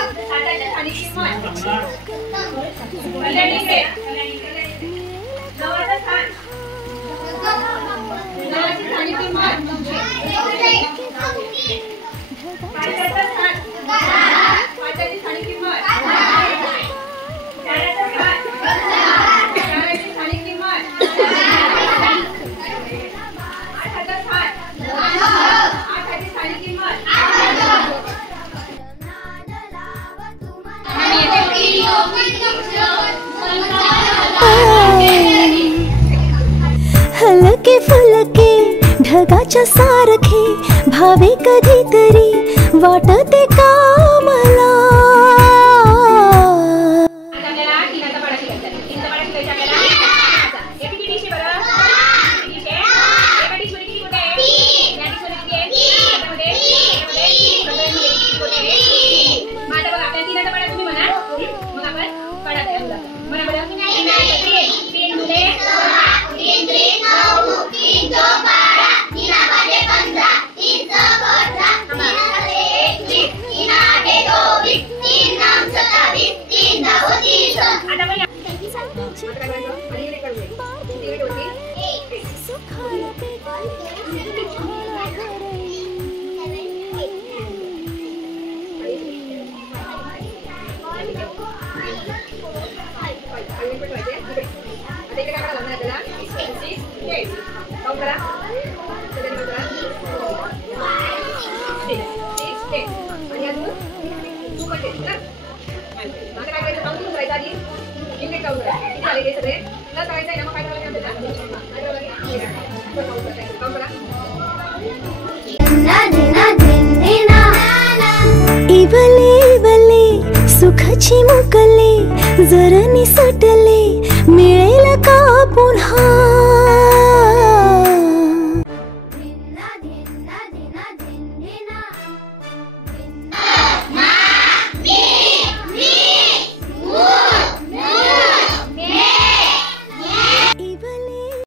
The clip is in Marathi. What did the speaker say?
ताटाच्या खाली किंमत कल्याण इकडे गव्हाचं थान गव्हाची खाली किंमत पाटाचं थान पाटाची खाली किंमत चाराचं थान चाराची खाली किंमत आठाचं थान आठाची खाली किंमत हलके फुलके ढगाच्या सारखे भावे कधीतरी वाटते का मला इवले इवले सुखाची मुकले जर निसटले मिळेल का पुन्हा